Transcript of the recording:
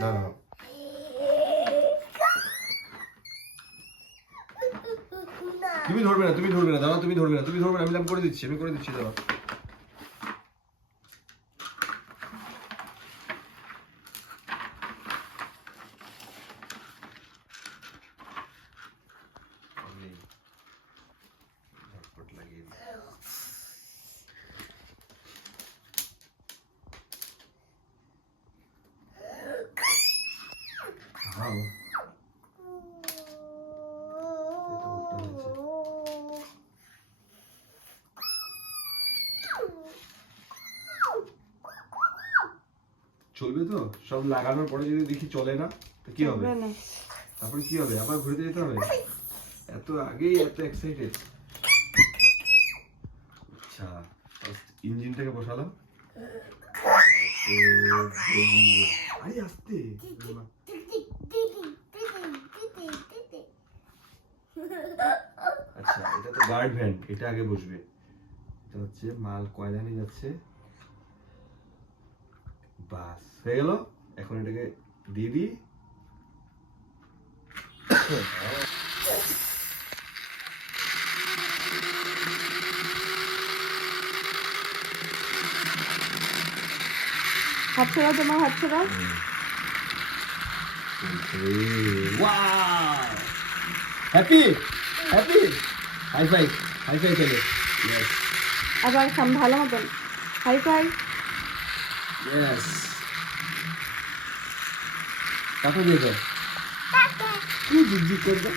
দাঁড়াও। তুমি ধরবে না, তুমি ধরবে না, দাঁড়াও, তুমি ধরবে না, তুমি ধরবে না, আমি করে দিচ্ছি, আমি করে দিচ্ছি, দাঁড়াও। চলবে তো? সব লাগানোর পরে যদি দেখি চলে না তো কি হবে? তারপরে কি হবে? আবার ঘুরতে যেতে হবে? এত আগেই এত এক্সাইটেড। আচ্ছা, ইঞ্জিনটাকে বসালাম। আরে আস্তে। আচ্ছা, এটা তো গার্ড ভ্যান, এটা আগে বসবে। এটা হচ্ছে মাল কয়লা নিয়ে যাচ্ছে। বাস হয়ে গেল। এখন এটাকে দিয়ে দিই। হাত ছড়া, তোমার হাত ছড়া। Happy happy, hi fi, hi fi চলে। আবার ভালো মতন হাই ফাই। ইয়েস, কাকে দিয়েছো? কি জিজ্ঞেস করবে?